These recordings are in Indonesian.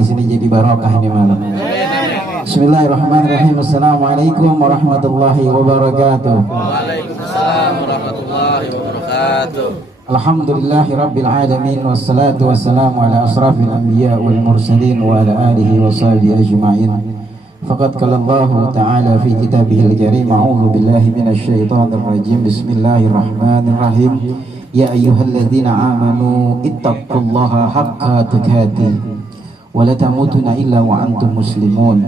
di sini jadi barokah ini malam. Bismillahirrahmanirrahim. Assalamualaikum warahmatullahi wabarakatuh. Waalaikumsalam warahmatullahi wabarakatuh. Alhamdulillahi rabbil alamin, wassalatu wassalamu ala asrafil anbiya wal mursalin wa ala alihi wa sahbihi ajma'in. Faqad qala Allah ta'ala fi kitabihil karim, a'udzu billahi minasy syaithanir rajim. Bismillahirrahmanirrahim. Ya ayyuhalladzina amanu ittaqullaha haqqa tuqatih wa la tamutunna illa wa antum muslimun.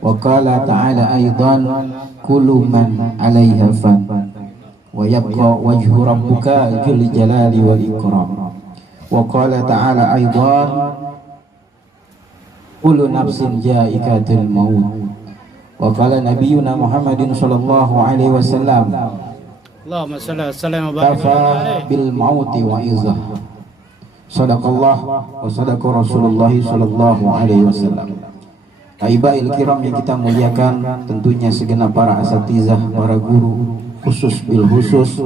Wa qala ta'ala aidan kullu man 'alaiha fan wa yabqa wajhu rabbuka dzul jalali wal ikram. Wa qala ta'ala aidan kullu nafsin ja'ikatul maut. Wa qala nabiyyuna Muhammadin sallallahu alaihi wasallam Allahumma shalli wa sallim wa barik kafa bil mauti wa izah. Sadaqallah wa sadaqa Rasulullah sallallahu alaihi wasallam. Aiba'il kiram yang kita muliakan, tentunya segenap para asatizah, para guru, khusus bil khusus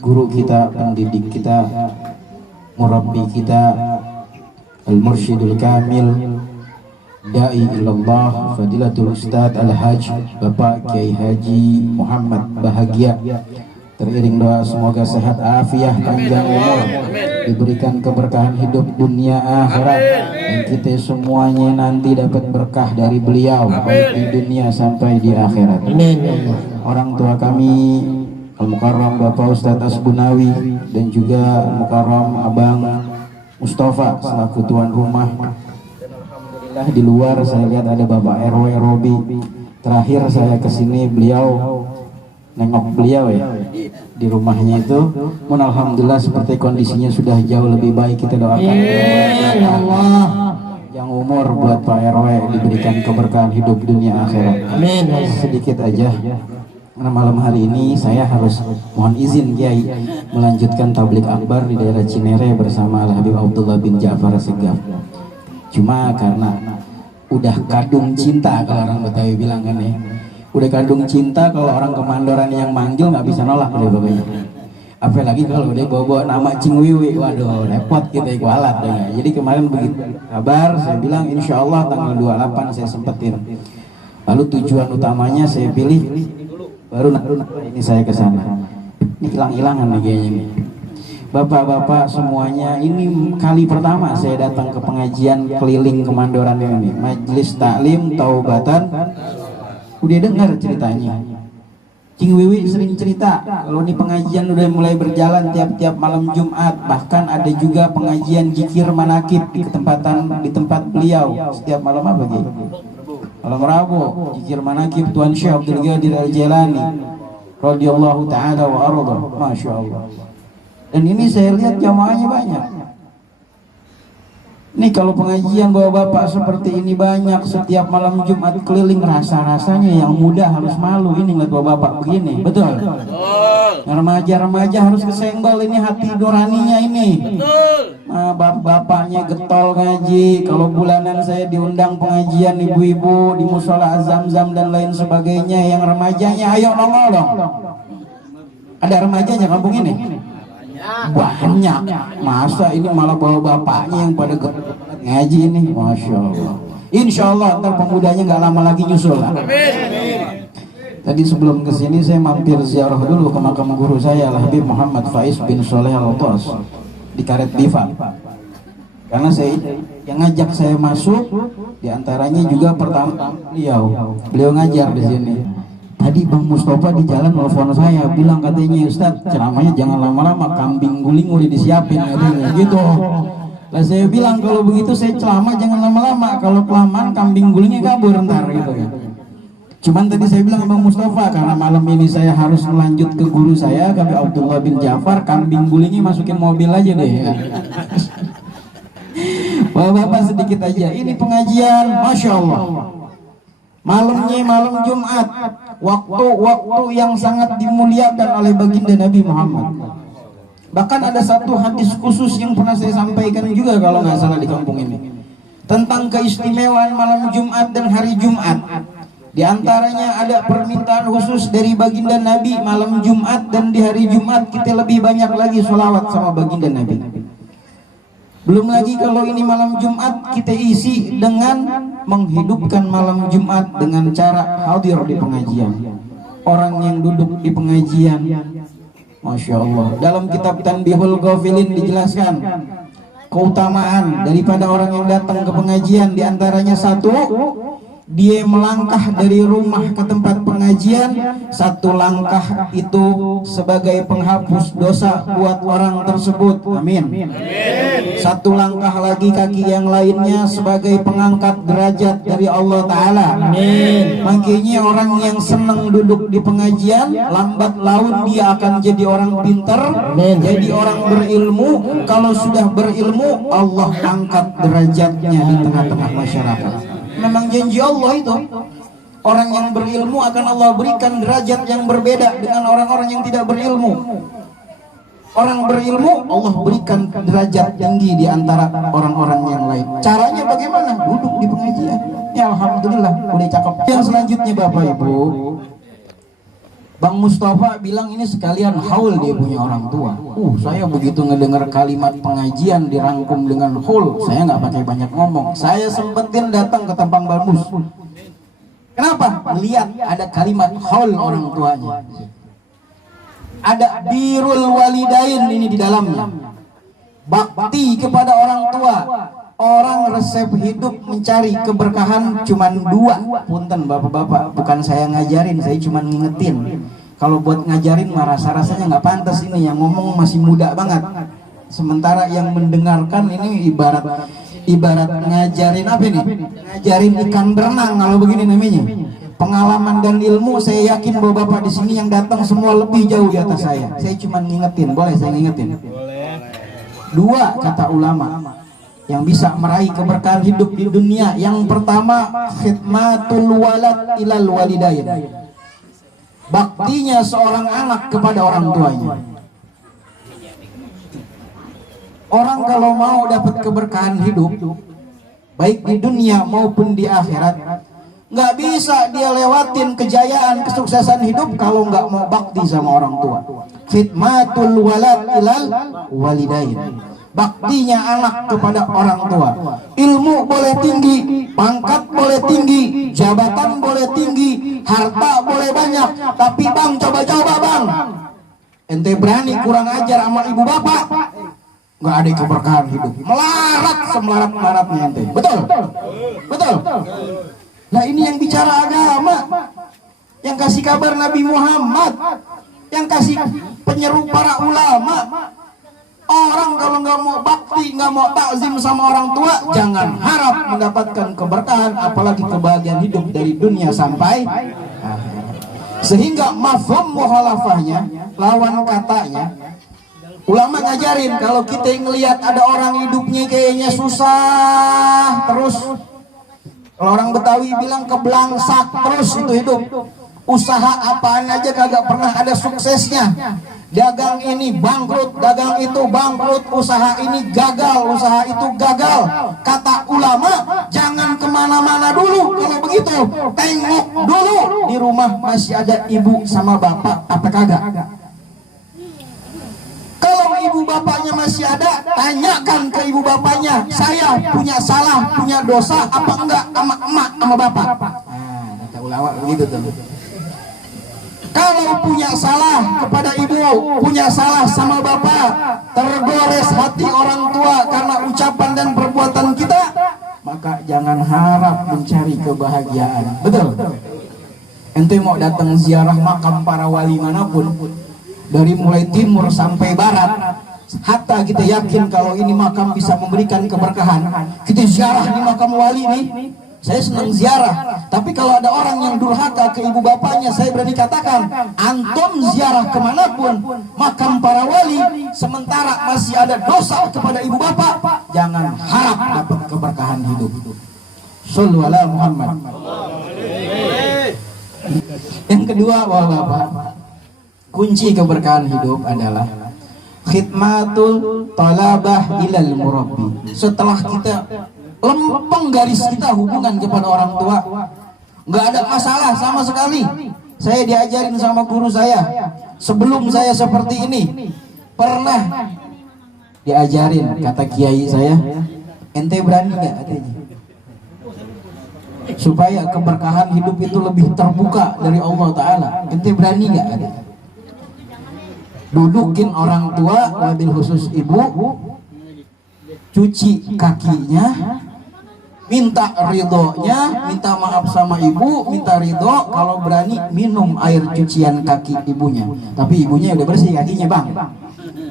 guru kita, pendidik kita, murabbi kita, al-mursyidul kamil, da'i ilallah, fadilatul ustadz al-hajj Bapak Kiai Haji Muhammad Bahagia. Teriring doa semoga sehat afiah, panjang umur, diberikan keberkahan hidup dunia akhirat, dan kita semuanya nanti dapat berkah dari beliau baik di dunia sampai di akhirat. Orang tua kami Al-Mukarram Bapak Ustadz Asbunawi dan juga Al-Mukarram Abang Mustafa selaku tuan rumah. Alhamdulillah di luar saya lihat ada Bapak RW Robi. Terakhir saya kesini beliau nengok beliau ya di rumahnya itu. Alhamdulillah seperti kondisinya sudah jauh lebih baik. Kita doakan ya Allah yang umur buat Pak RW diberikan keberkahan hidup dunia akhirat. Amin. Sedikit aja, karena malam hari ini saya harus mohon izin Kiai melanjutkan tablik akbar di daerah Cinere bersama Al Habib Abdullah bin Ja'far Segaf. Cuma karena udah kadung cinta kalau orang Betawi bilang kan ya, udah kadung cinta, kalau orang kemandoran yang manggil nggak bisa nolak deh pokoknya. Apalagi kalau udah bawa nama Cing Wiwi, waduh repot kita kualat ya. Jadi kemarin begitu kabar saya bilang insya Allah tanggal 28 saya sempetin. Lalu tujuan utamanya saya pilih baru ini saya ke sana. Ini hilang-hilangan nih kayaknya nih. Bapak-bapak semuanya, ini kali pertama saya datang ke pengajian keliling kemandoran ini, majelis taklim taubatan. Udah dengar ceritanya, Cing Wiwi sering cerita kalau ini pengajian udah mulai berjalan tiap-tiap malam Jumat, bahkan ada juga pengajian zikir manakib di tempat beliau setiap malam apa gitu? Malam Rabu, zikir manakib Tuan Syekh Abdul Qadir Al-Jailani radhiyallahu taala wa arda, masya Allah. Dan ini saya lihat jamaahnya banyak. Nih kalau pengajian bawa bapak seperti ini banyak setiap malam Jumat keliling, rasa-rasanya yang muda harus malu ini ngeliat bawa bapak begini, betul? Remaja-remaja harus kesenggol ini hati nuraninya ini. Bapaknya getol ngaji, kalau bulanan saya diundang pengajian ibu-ibu di musola Zam-Zam dan lain sebagainya, yang remajanya ayo nongol dong. Ada remajanya kampung ini? Banyak. Masa ini malah bawa bapaknya yang pada ngaji ini, masya Allah. Insya Allah ntar pemudanya nggak lama lagi nyusul. Tadi sebelum kesini saya mampir ziarah dulu ke makam guru saya Al Habib Muhammad Faiz bin Soleh Al-Otos di Karet Bifa. Karena saya yang ngajak saya masuk diantaranya juga pertama beliau ngajar di sini. Tadi Bang Mustafa di jalan telepon saya, bilang katanya Ustadz ceramahnya jangan lama-lama, kambing guling udah disiapin katanya gitu. Lah saya bilang kalau begitu saya ceramah jangan lama-lama, kalau kelamaan kambing gulingnya kabur ntar gitu ya. Cuman tadi saya bilang Bang Mustafa, karena malam ini saya harus melanjut ke guru saya Habib Abdullah bin Ja'far, kambing gulingnya masukin mobil aja deh ya. Bapak-bapak sedikit aja, ini pengajian masya Allah. Malamnya malam Jumat, waktu yang sangat dimuliakan oleh baginda Nabi Muhammad. Bahkan ada satu hadis khusus yang pernah saya sampaikan juga kalau nggak salah di kampung ini, tentang keistimewaan malam Jumat dan hari Jumat. Di antaranya ada permintaan khusus dari baginda Nabi malam Jumat dan di hari Jumat kita lebih banyak lagi sholawat sama baginda Nabi. Belum lagi kalau ini malam Jumat, kita isi dengan menghidupkan malam Jumat dengan cara hadir di pengajian. Orang yang duduk di pengajian, Masya Allah, dalam kitab Tanbihul Ghafilin dijelaskan keutamaan daripada orang yang datang ke pengajian. Diantaranya satu, dia melangkah dari rumah ke tempat pengajian, satu langkah itu sebagai penghapus dosa buat orang tersebut. Amin. Satu langkah lagi kaki yang lainnya sebagai pengangkat derajat dari Allah Ta'ala. Amin. Makanya orang yang senang duduk di pengajian, lambat laun dia akan jadi orang pintar, jadi orang berilmu. Kalau sudah berilmu, Allah angkat derajatnya di tengah-tengah masyarakat. Memang janji Allah itu, orang yang berilmu akan Allah berikan derajat yang berbeda dengan orang-orang yang tidak berilmu. Orang berilmu Allah berikan derajat tinggi di antara orang-orang yang lain. Caranya bagaimana? Duduk di pengajian. Ya Alhamdulillah, udah cakep. Yang selanjutnya Bapak Ibu, Bang Mustafa bilang ini sekalian haul dia punya orang tua. Saya begitu ngedengar kalimat pengajian dirangkum dengan haul, saya nggak pakai banyak ngomong. Saya sempetin datang ke Tampang Balmus. Kenapa? Melihat ada kalimat haul orang tuanya. Ada birrul walidain ini di dalamnya. Bakti kepada orang tua. Orang resep hidup mencari keberkahan cuman dua. Punten bapak-bapak, bukan saya ngajarin, saya cuman ngingetin. Kalau buat ngajarin mah rasanya nggak pantas ini, yang ngomong masih muda banget. Sementara yang mendengarkan ini ibarat ngajarin apa nih? Ngajarin ikan berenang kalau begini namanya. Pengalaman dan ilmu saya yakin bahwa bapak di sini yang datang semua lebih jauh di atas saya. Saya cuma ngingetin, boleh saya ngingetin? Dua kata ulama yang bisa meraih keberkahan hidup di dunia. Yang pertama, khidmatul walad ilal walidain. Baktinya seorang anak kepada orang tuanya. Orang kalau mau dapat keberkahan hidup, baik di dunia maupun di akhirat, nggak bisa dia lewatin kejayaan kesuksesan hidup kalau nggak mau bakti sama orang tua. Khidmatul walad ilal walidain. Baktinya anak kepada orang tua. Ilmu boleh tinggi, pangkat boleh tinggi, jabatan boleh tinggi, harta boleh banyak, tapi bang, coba-coba bang, ente berani kurang ajar sama ibu bapak, nggak ada keberkahan hidup. Melarat semelarat-melaratnya ente. Betul? Betul? Nah ini yang bicara agama, yang kasih kabar Nabi Muhammad, yang kasih penyeru para ulama. Orang kalau nggak mau bakti, nggak mau takzim sama orang tua, jangan harap mendapatkan keberkahan, apalagi kebahagiaan hidup dari dunia sampai sehingga mafhum muhalafahnya, lawan katanya, ulama ngajarin kalau kita ngelihat ada orang hidupnya kayaknya susah terus. Kalau orang Betawi bilang keblangsak terus itu hidup. Usaha apaan aja kagak pernah ada suksesnya. Dagang ini bangkrut, dagang itu bangkrut, usaha ini gagal, usaha itu gagal. Kata ulama, jangan kemana-mana dulu. Kalau begitu, tengok dulu di rumah masih ada ibu sama bapak apa kagak. Kalau ibu bapaknya masih ada, tanyakan ke ibu bapaknya, saya punya salah, punya dosa apa enggak sama emak sama bapak. Kata ulama begitu tuh. Kalau punya salah kepada ibu, punya salah sama bapak, tergores hati orang tua karena ucapan dan perbuatan kita, maka jangan harap mencari kebahagiaan. Betul? Ente mau datang ziarah makam para wali manapun, dari mulai timur sampai barat, hatta kita yakin kalau ini makam bisa memberikan keberkahan, kita ziarah di makam wali nih. Saya senang ziarah, tapi kalau ada orang yang durhaka ke ibu bapaknya, saya berani katakan, antum ziarah kemanapun makam para wali, sementara masih ada dosa kepada ibu bapak, jangan harap dapat keberkahan hidup. Shallu ala Muhammad. Yang kedua, bapak, kunci keberkahan hidup adalah khidmatul talabah ilal murabbi. Setelah kita lempeng garis kita hubungan kepada orang tua, nggak ada masalah sama sekali. Saya diajarin sama guru saya sebelum saya seperti ini, pernah diajarin, kata kiai saya, ente berani nggak katanya, supaya keberkahan hidup itu lebih terbuka dari Allah Ta'ala, ente berani nggak katanya, dudukin orang tua, wabil khusus ibu, cuci kakinya, minta ridhonya, minta maaf sama ibu, minta ridho, kalau berani minum air cucian kaki ibunya, tapi ibunya udah bersih kakinya bang,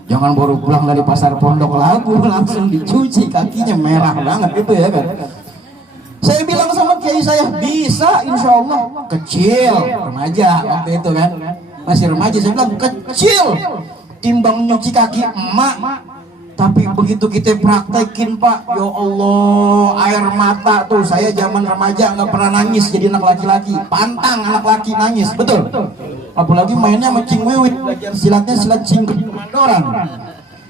jangan baru pulang dari pasar Pondok Labu langsung dicuci kakinya merah banget gitu ya kan. Saya bilang sama kiai saya, bisa insya Allah. Kecil, remaja waktu itu kan, masih remaja, saya bilang kecil timbang nyuci kaki emak. Tapi begitu kita praktekin Pak, ya Allah, air mata tuh. Saya zaman remaja nggak pernah nangis jadi anak laki-laki, pantang anak laki nangis, betul. Apalagi mainnya sama Cing Wiwit, silatnya silat cingkrik komandoran.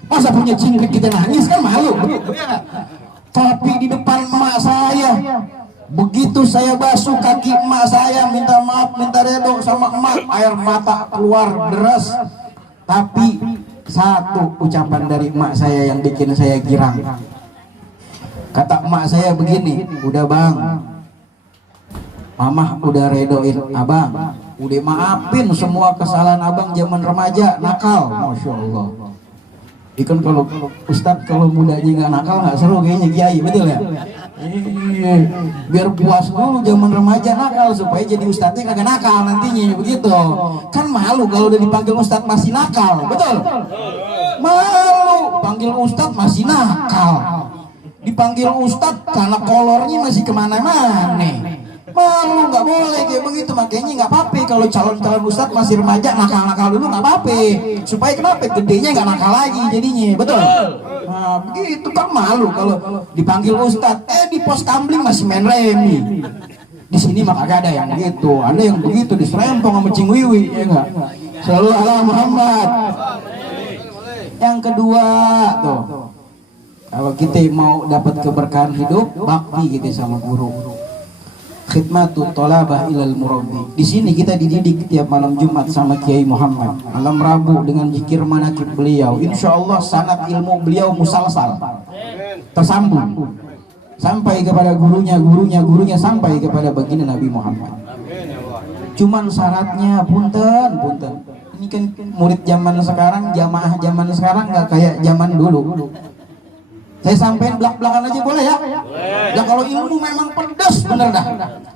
Masa punya cingkrik kita nangis, kan malu. Tapi di depan emak saya, begitu saya basuh kaki emak saya, minta maaf, minta redo sama emak, air mata keluar deras. Tapi satu ucapan dari emak saya yang bikin saya girang. Kata emak saya begini, udah bang, mamah udah redoin abang, udah maafin semua kesalahan abang zaman remaja nakal. Masya Allah. Ikan kalau Ustadz kalau mudanya nggak nakal nggak seru kayaknya kiai, betul ya? Biar puas dulu zaman remaja nakal supaya jadi ustadznya kagak nakal nantinya, begitu. Kan malu kalau udah dipanggil ustadz masih nakal, betul? Malu panggil ustadz masih nakal, dipanggil ustadz karena kolornya masih kemana-mana. Malu, nggak boleh kayak begitu. Makanya nggak apa-apa kalau calon-calon ustadz masih remaja nakal-nakal dulu, nggak apa-apa, supaya kenapa gedenya nggak nakal lagi jadinya, betul? Nah begitu kan, malu kalau dipanggil ustadz, di pos kamling masih main remi. Di sini mah kagak ada yang gitu, ada yang begitu diserempong sama Cing Wiwi, ya enggak? Selalu ala Muhammad. Yang kedua tuh, kalau kita mau dapat keberkahan hidup, bakti kita sama guru. Khidmatu tolabah ilal murabbi. Di sini kita dididik tiap malam Jumat sama Kiai Muhammad. Malam Rabu dengan zikir manakib beliau. Insya Allah sanad ilmu beliau musalsal, tersambung sampai kepada gurunya sampai kepada baginda Nabi Muhammad. Cuman syaratnya punten. Ini kan murid zaman sekarang, jamaah zaman sekarang nggak kayak zaman dulu. Saya sampein belak-belakan aja boleh ya? Ya kalau ilmu memang pedas bener dah.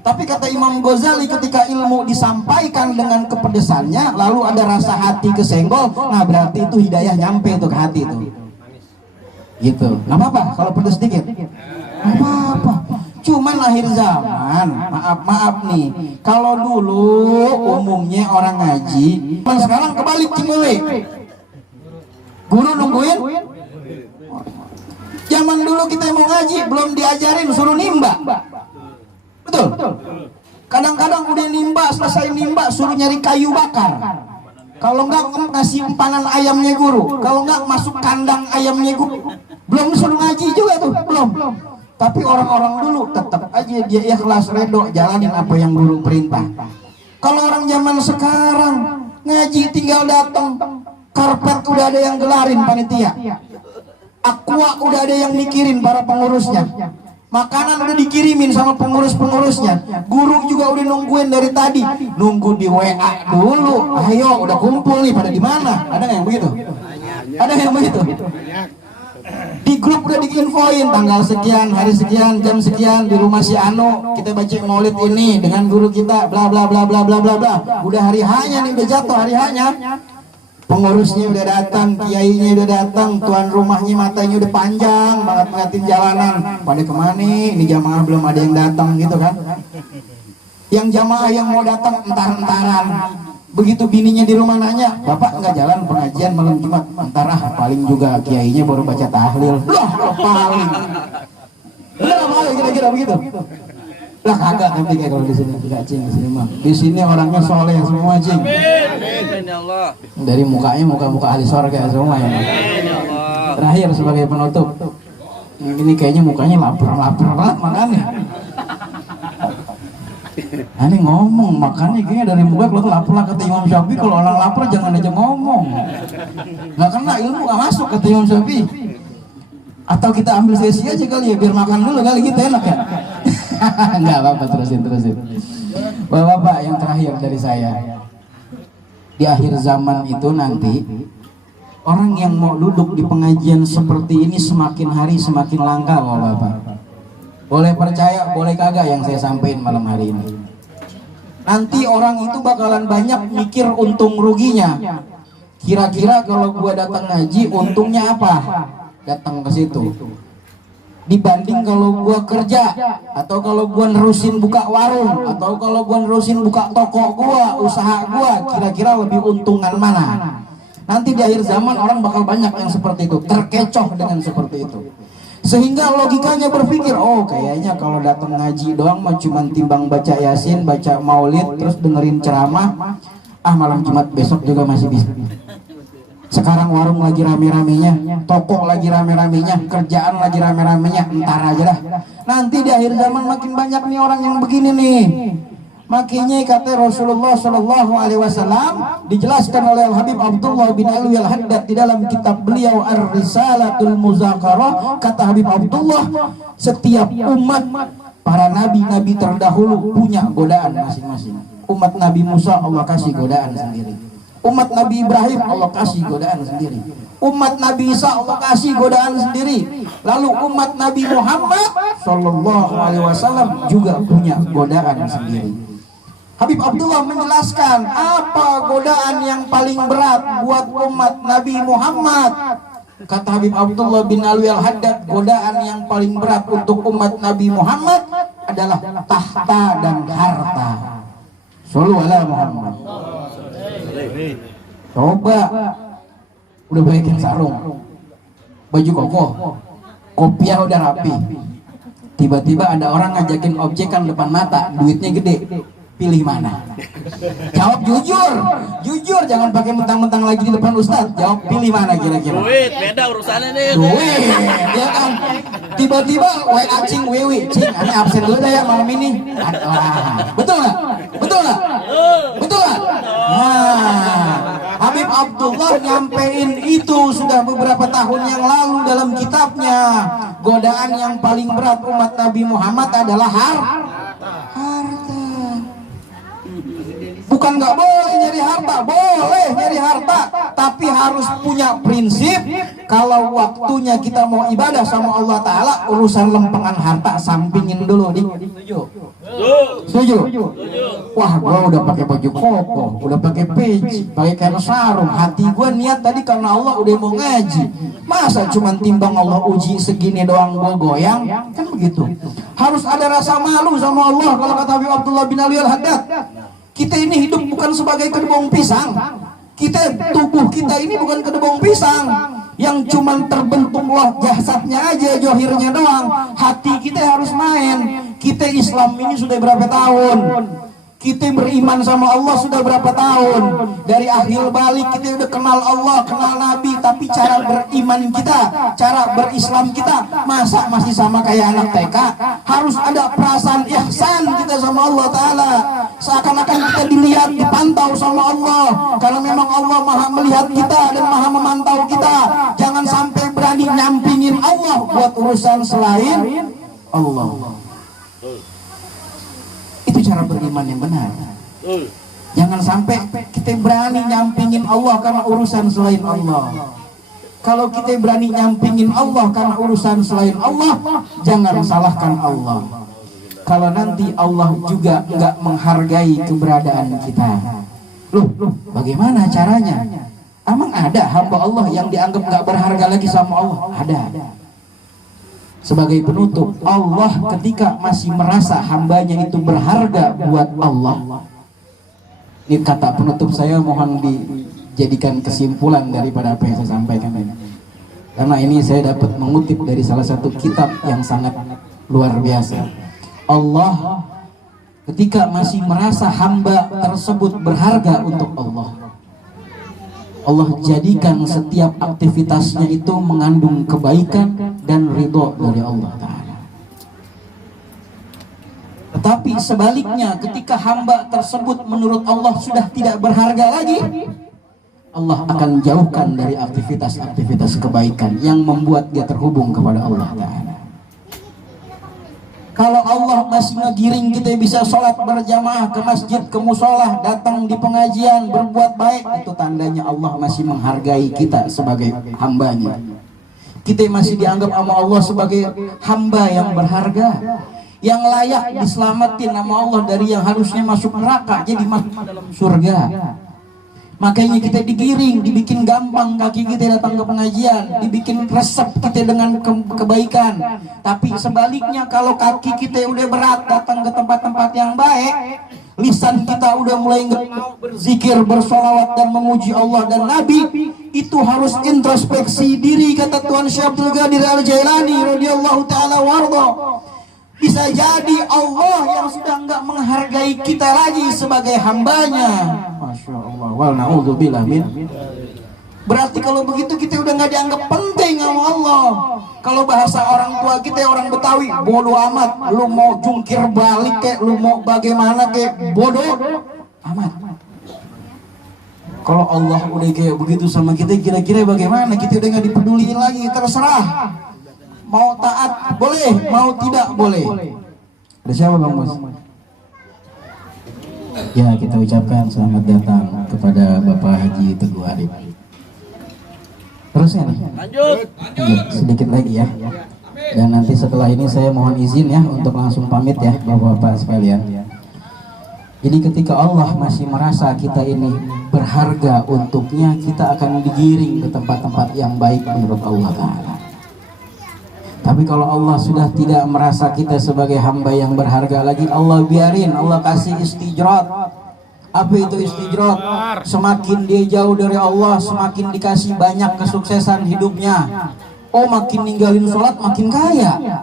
Tapi kata Imam Ghazali, ketika ilmu disampaikan dengan kepedesannya, lalu ada rasa hati kesenggol, nah berarti itu hidayah nyampe tuh ke hati itu. Gitu. Nggak apa-apa kalau pedas dikit. Nggak apa-apa. Cuman akhir zaman, maaf nih, kalau dulu umumnya orang ngaji, sekarang kebalik cimewek. Guru nungguin. Zaman dulu kita mau ngaji belum diajarin, suruh nimba, betul? Kadang-kadang udah nimba, selesai nimba suruh nyari kayu bakar. Kalau enggak ngasih empanan ayamnya guru, kalau enggak masuk kandang ayamnya guru. Belum suruh ngaji juga tuh, belum. Tapi orang-orang dulu tetap aja dia ikhlas redo jalanin apa yang guru perintah. Kalau orang zaman sekarang ngaji tinggal datang, karpet udah ada yang gelarin panitia, aqua udah ada yang mikirin para pengurusnya, makanan udah dikirimin sama pengurus-pengurusnya, guru juga udah nungguin dari tadi, nunggu di WA dulu, ayo udah kumpul nih, pada di mana? Ada nggak yang begitu? Ada yang begitu? Di grup udah diinfoin tanggal sekian, hari sekian, jam sekian di rumah si Anu kita baca maulid ini dengan guru kita, bla bla bla bla bla bla bla. Udah hari hanya nih, udah jatuh hari hanya. Pengurusnya udah datang, kiainya udah datang, tuan rumahnya matanya udah panjang banget ngeliatin jalanan. Pada kemana? Ini jamaah belum ada yang datang gitu kan? Yang jamaah yang mau datang entar-entaran. Begitu bininya di rumah nanya, bapak nggak jalan pengajian malam Jumat? Entar paling juga kiainya baru baca tahlil. Loh paling. Loh kira-kira begitu. Lah kagak nanti kayak kalau di sini tidak cing di sini mah. Di sini orangnya soleh semua cing. Amin ya Allah. Dari mukanya muka ahli surga semua ya. Amin ya Allah. Terakhir sebagai penutup. Ini kayaknya mukanya lapar banget makannya. Aneh ngomong makannya kayaknya dari muka kalau lapar, kata Imam Syafi'i kalau orang lapar jangan aja ngomong. Nggak kena ilmu nggak masuk kata Imam Syafi'i. Atau kita ambil sesi aja kali ya, biar makan dulu kali gitu, enak ya. Enggak apa-apa, terusin. Bapak-bapak, yang terakhir dari saya, di akhir zaman itu nanti orang yang mau duduk di pengajian seperti ini semakin hari semakin langka, bapak-bapak. Boleh percaya, boleh kagak yang saya sampaikan malam hari ini. Nanti orang itu bakalan banyak mikir untung ruginya. Kira-kira kalau gua datang ngaji, untungnya apa? Datang ke situ. Dibanding kalau gua kerja, atau kalau gua nerusin buka warung, atau kalau gua nerusin buka toko gua, usaha gua, kira-kira lebih untungan mana? Nanti di akhir zaman orang bakal banyak yang seperti itu, terkecoh dengan seperti itu. Sehingga logikanya berpikir, oh kayaknya kalau datang ngaji doang mah cuma timbang baca yasin, baca maulid, terus dengerin ceramah, malam Jumat besok juga masih bisa. Sekarang warung lagi rame-ramenya, toko lagi rame-ramenya, kerjaan lagi rame-ramenya, entar aja dah. Nanti di akhir zaman makin banyak nih orang yang begini nih. Makanya kata Rasulullah Shallallahu Alaihi Wasallam, dijelaskan oleh Al Habib Abdullah bin Alwi Al Haddad di dalam kitab beliau Ar-Risalatul Muzakarah. Kata Habib Abdullah, setiap umat para nabi-nabi terdahulu punya godaan masing-masing. Umat Nabi Musa Allah kasih godaan sendiri. Umat Nabi Ibrahim Allah kasih godaan sendiri. Umat Nabi Isa Allah kasih godaan sendiri. Lalu umat Nabi Muhammad Shallallahu Alaihi Wasallam juga punya godaan sendiri. Habib Abdullah menjelaskan apa godaan yang paling berat buat umat Nabi Muhammad. Kata Habib Abdullah bin Alwi Al-Haddad, godaan yang paling berat untuk umat Nabi Muhammad adalah tahta dan harta. Shallallahu alaihi Muhammad. Coba udah baikin sarung, baju koko, kopiah udah rapi, tiba-tiba ada orang ngajakin objekan depan mata, duitnya gede. Pilih mana? Jawab jujur, jangan pakai mentang-mentang lagi di depan Ustadz. Jawab pilih mana kira-kira? Duit, beda urusannya nih. Duit, ya kan? Tiba-tiba WA cing wewi, cing, aneh absen dulu dah ya malam ini. Betul nggak? Betul nggak? Betul nggak? Nah, Habib Abdullah nyampein itu sudah beberapa tahun yang lalu dalam kitabnya. Godaan yang paling berat umat Nabi Muhammad adalah harta. Bukan nggak boleh nyari harta, boleh nyari harta, tapi harus punya prinsip. Kalau waktunya kita mau ibadah sama Allah Ta'ala, urusan lempengan harta sampingin dulu. Setuju? Wah, gua udah pakai baju koko, udah pakai peci, pakai kain sarung. Hati gua niat tadi karena Allah udah mau ngaji. Masa cuman timbang Allah uji segini doang gua goyang? Kan begitu. Harus ada rasa malu sama Allah. Kalau kata Habib Abdullah bin Alwi Al-Haddad, kita ini hidup bukan sebagai kedebong pisang. Tubuh kita ini bukan kedebong pisang yang cuman terbentuk loh jasadnya aja, johirnya doang. Hati kita harus main. Kita Islam ini sudah berapa tahun? Kita beriman sama Allah sudah berapa tahun? Dari akhir balik kita udah kenal Allah, kenal Nabi, tapi cara beriman kita, cara berislam kita, masa masih sama kayak anak TK? Harus ada perasaan ihsan kita sama Allah Ta'ala. Seakan-akan kita dilihat, dipantau sama Allah. Karena memang Allah maha melihat kita dan maha memantau kita. Jangan sampai berani nyampingin Allah buat urusan selain Allah. Itu cara beriman yang benar. Jangan sampai kita berani nyampingin Allah karena urusan selain Allah. Kalau kita berani nyampingin Allah karena urusan selain Allah, jangan salahkan Allah. Kalau nanti Allah juga nggak menghargai keberadaan kita. Loh, bagaimana caranya? Emang ada hamba Allah yang dianggap nggak berharga lagi sama Allah? Ada. Sebagai penutup, Allah ketika masih merasa hambanya itu berharga buat Allah. Ini kata penutup saya, mohon dijadikan kesimpulan daripada apa yang saya sampaikan ini. Karena ini saya dapat mengutip dari salah satu kitab yang sangat luar biasa. Allah ketika masih merasa hamba tersebut berharga untuk Allah, Allah jadikan setiap aktivitasnya itu mengandung kebaikan dan ridho dari Allah Ta'ala. Tetapi sebaliknya ketika hamba tersebut menurut Allah sudah tidak berharga lagi, Allah akan jauhkan dari aktivitas-aktivitas kebaikan yang membuat dia terhubung kepada Allah Ta'ala. Kalau Allah masih ngegiring kita bisa sholat berjamaah ke masjid, ke musola, datang di pengajian, berbuat baik, itu tandanya Allah masih menghargai kita sebagai hambanya. Kita masih dianggap sama Allah sebagai hamba yang berharga, yang layak diselamatin sama Allah dari yang harusnya masuk neraka jadi masuk dalam surga. Makanya kita digiring, dibikin gampang kaki kita datang ke pengajian, dibikin resep kita dengan kebaikan. Tapi sebaliknya kalau kaki kita udah berat datang ke tempat-tempat yang baik, lisan kita udah mulai nggak mau berzikir, bersolawat dan memuji Allah dan Nabi, itu harus introspeksi diri, kata Tuan Syekh Abdul Qadir Al-Jailani radhiyallahu taala warḍa. Bisa jadi Allah yang sudah nggak menghargai kita lagi sebagai hambanya. Masya Allah. Wal na'udzubillah min. Berarti kalau begitu kita udah nggak dianggap penting sama Allah. Kalau bahasa orang tua kita, orang Betawi, bodoh amat. Lu mau jungkir balik kek, lu mau bagaimana kek, bodoh amat. Kalau Allah udah kayak begitu sama kita, kira-kira bagaimana? Kita udah nggak dipeduliin lagi, terserah. Mau taat boleh, mau tidak boleh. Ada siapa Bang Mas? Ya, kita ucapkan selamat datang kepada Bapak Haji Teguh Arif. Terusnya nih. Lanjut. Sedikit lagi ya. Dan nanti setelah ini saya mohon izin ya untuk langsung pamit ya Bapak-bapak sekalian. Jadi ketika Allah masih merasa kita ini berharga untuknya, kita akan digiring ke tempat-tempat yang baik menurut Allah Ta'ala. Tapi kalau Allah sudah tidak merasa kita sebagai hamba yang berharga lagi, Allah biarin, Allah kasih istijrat. Apa itu istijrat? Semakin dia jauh dari Allah, semakin dikasih banyak kesuksesan hidupnya. Oh, makin ninggalin sholat makin kaya.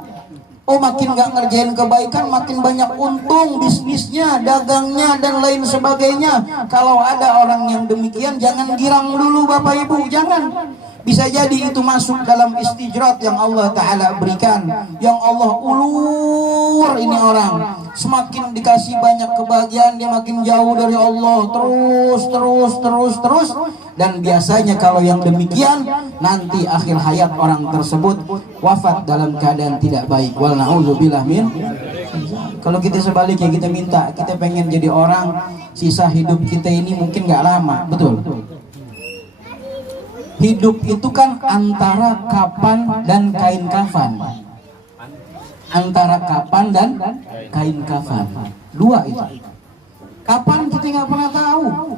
Oh, makin gak ngerjain kebaikan makin banyak untung bisnisnya, dagangnya dan lain sebagainya. Kalau ada orang yang demikian, jangan girang dulu Bapak Ibu, jangan. Bisa jadi itu masuk dalam istijrat yang Allah Ta'ala berikan, yang Allah ulur ini orang. Semakin dikasih banyak kebahagiaan, dia makin jauh dari Allah. Terus. Dan biasanya kalau yang demikian, nanti akhir hayat orang tersebut wafat dalam keadaan tidak baik. Wal na'udzubillah min. Kalau kita sebaliknya, kita minta, kita pengen jadi orang, sisa hidup kita ini mungkin gak lama, betul? Hidup itu kan antara kapan dan kain kafan. Antara kapan dan kain kafan. Dua itu. Kapan kita nggak pernah tahu.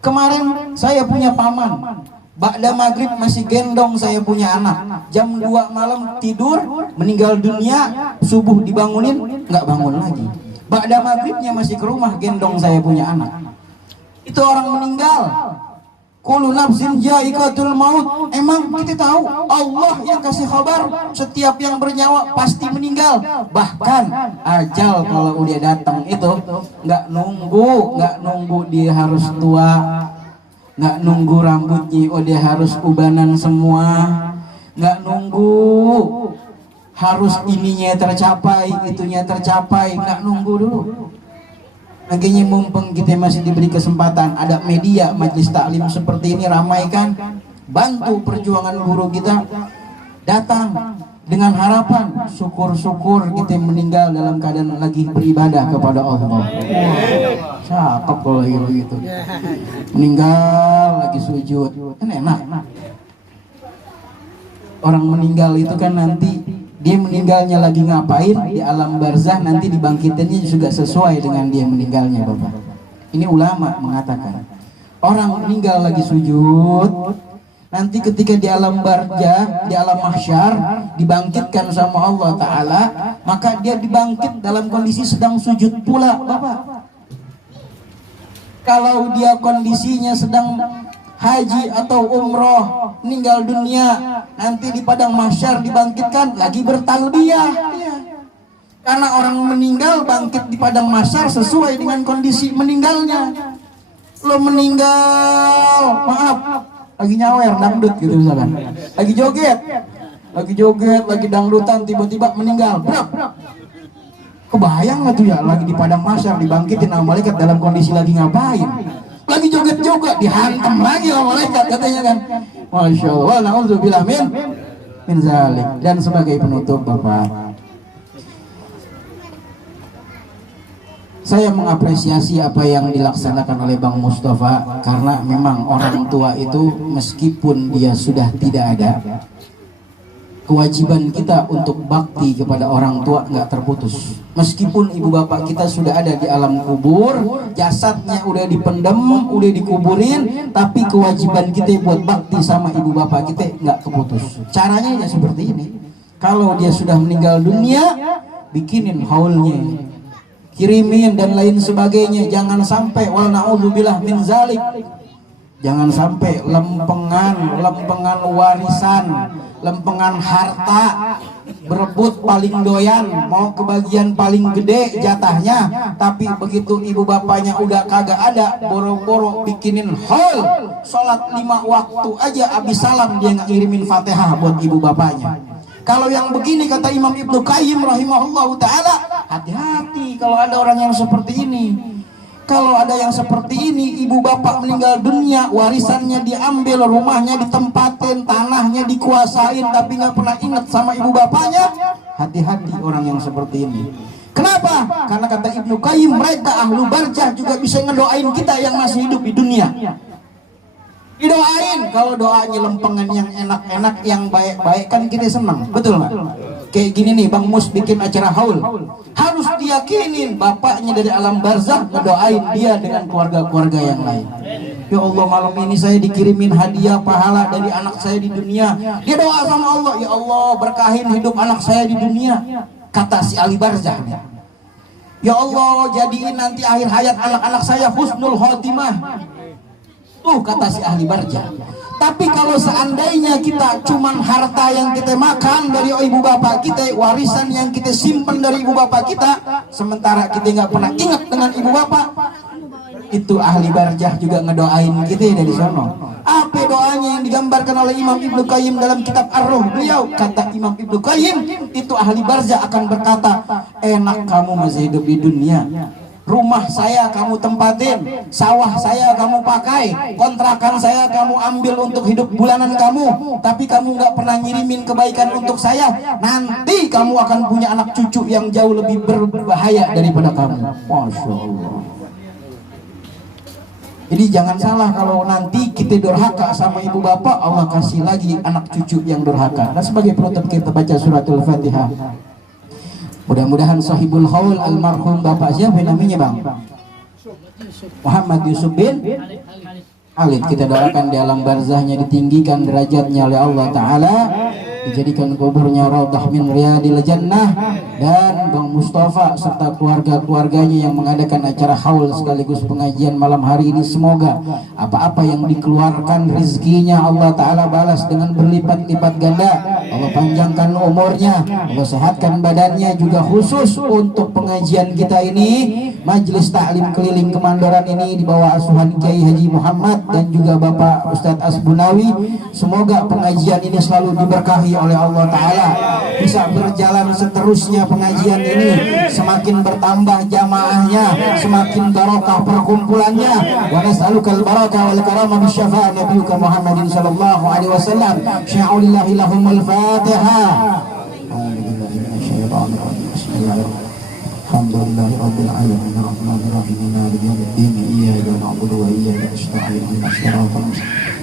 Kemarin saya punya paman, ba'da maghrib masih gendong saya punya anak. Jam 2 malam tidur, meninggal dunia, subuh dibangunin, nggak bangun lagi. Ba'da maghribnya masih ke rumah gendong saya punya anak. Itu orang meninggal. Kullu nafsin ja'iqatul maut. Emang kita tahu Allah yang kasih kabar setiap yang bernyawa pasti meninggal. Bahkan ajal kalau udah datang itu nggak nunggu dia harus tua, nggak nunggu rambutnya udah harus ubanan semua, nggak nunggu harus ininya tercapai, itunya tercapai, nggak nunggu dulu. Makanya mumpung kita masih diberi kesempatan, ada media majelis taklim seperti ini, ramaikan, bantu perjuangan guru kita, datang dengan harapan syukur-syukur kita meninggal dalam keadaan lagi beribadah kepada Allah. Cakep kalau gitu, meninggal lagi sujud, kan enak. Orang meninggal itu kan nanti dia meninggalnya lagi ngapain di alam barzah, nanti dibangkitannya juga sesuai dengan dia meninggalnya Bapak. Ini ulama mengatakan orang meninggal lagi sujud, nanti ketika di alam barzah, di alam mahsyar dibangkitkan sama Allah Ta'ala, maka dia dibangkit dalam kondisi sedang sujud pula Bapak. Kalau dia kondisinya sedang haji atau umroh, meninggal dunia, nanti di padang mahsyar dibangkitkan lagi bertalbiyah. Karena orang meninggal bangkit di padang mahsyar sesuai dengan kondisi meninggalnya. Lo meninggal, maaf, lagi nyawer dangdut gitu misalkan, lagi joget, lagi dangdutan, tiba-tiba meninggal, kebayang nggak tuh ya, lagi di padang mahsyar dibangkitin sama malaikat dalam kondisi lagi ngapain? Lagi lagi joget juga, dihantam lagi sama malaikat katanya kan. Masya Allah, na'udzubillah min zalik. Dan sebagai penutup Bapak, saya mengapresiasi apa yang dilaksanakan oleh Bang Mustafa, karena memang orang tua itu meskipun dia sudah tidak ada, kewajiban kita untuk bakti kepada orang tua nggak terputus. Meskipun ibu bapak kita sudah ada di alam kubur, jasadnya udah dipendem, udah dikuburin, tapi kewajiban kita buat bakti sama ibu bapak kita nggak keputus. Caranya ya seperti ini. Kalau dia sudah meninggal dunia, bikinin haulnya, kirimin dan lain sebagainya. Jangan sampai wal na'udzubillah min zalik. Jangan sampai lempengan warisan, lempengan harta, berebut paling doyan, mau kebagian paling gede jatahnya, tapi begitu ibu bapaknya udah kagak ada, boro-boro bikinin hall, sholat 5 waktu aja abis salam dia ngirimin Fatihah buat ibu bapaknya. Kalau yang begini kata Imam Ibnu Qayyim rahimahullahu ta'ala, hati-hati kalau ada orang yang seperti ini. Kalau ada yang seperti ini, ibu bapak meninggal dunia, warisannya diambil, rumahnya ditempatin, tanahnya dikuasain, tapi nggak pernah ingat sama ibu bapaknya. Hati-hati orang yang seperti ini. Kenapa? Karena kata Ibnu Qayyim, mereka ahlu barzah juga bisa ngedoain kita yang masih hidup di dunia. Didoain, kalau doanya lempengan yang enak-enak, yang baik-baik kan kita senang, betul nggak? Kayak gini nih, Bang Mus bikin acara haul, harus diyakinin bapaknya dari alam barzah ngedoain dia dengan keluarga-keluarga yang lain. Ya Allah, malam ini saya dikirimin hadiah pahala dari anak saya di dunia. Dia doa sama Allah, ya Allah berkahin hidup anak saya di dunia. Kata si ahli barzah, ya Allah jadiin nanti akhir hayat anak-anak saya husnul khotimah. Tuh kata si ahli barzah. Tapi kalau seandainya kita cuman harta yang kita makan dari ibu bapak kita, warisan yang kita simpan dari ibu bapak kita, sementara kita nggak pernah ingat dengan ibu bapak, itu ahli barzah juga ngedoain kita dari sono. Apa doanya yang digambarkan oleh Imam Ibnu Qayyim dalam kitab Ar-Ruh beliau? Kata Imam Ibnu Qayyim, itu ahli barzah akan berkata, enak kamu masih hidup di dunia. Rumah saya kamu tempatin, sawah saya kamu pakai, kontrakan saya kamu ambil untuk hidup bulanan kamu, tapi kamu nggak pernah ngirimin kebaikan untuk saya. Nanti kamu akan punya anak cucu yang jauh lebih berbahaya daripada kamu. Masya Allah. Jadi jangan salah kalau nanti kita durhaka sama ibu bapak, Allah kasih lagi anak cucu yang durhaka. Nah, sebagai penutup kita baca suratul Fatihah. Mudah-mudahan sahibul haul almarhum bapak siapa namanya Bang? Muhammad Yusuf bin Khalid, kita doakan di alam barzahnya ditinggikan derajatnya oleh Allah Ta'ala, dijadikan kuburnya raudhah min riyadil jannah. Dan Bang Mustafa serta keluarga-keluarganya yang mengadakan acara haul sekaligus pengajian malam hari ini, semoga apa-apa yang dikeluarkan rezekinya Allah Ta'ala balas dengan berlipat-lipat ganda. Allah panjangkan umurnya, Allah sehatkan badannya. Juga khusus untuk pengajian kita ini, Majelis Taklim Keliling Kemandoran ini di bawah asuhan Kiai Haji Muhammad dan juga Bapak Ustadz Asbunawi, semoga pengajian ini selalu diberkahi oleh Allah Ta'ala, bisa berjalan seterusnya pengajian ini, semakin bertambah jamaahnya, semakin barokah perkumpulannya. Wa nas'alukal barakah wal karamah bisyafa'ati nabiyika Muhammadin sallallahu alaihi wasallam. Sya'ulillahi lahumul Fatihah. Alhamdulillahi rabbil alamin arrahmanir rahim maliki yaumiddin iyyaka na'budu wa iyyaka nasta'in ihdinas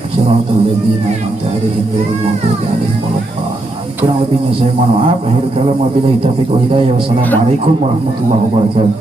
siratal ladzina an'amta 'alaihim ghairil maghdubi 'alaihim waladdallin. Kurang lebihnya saya mohon maaf. Akhir kalam wabillahi taufiq wal hidayah. Wassalamualaikum warahmatullahi wabarakatuh.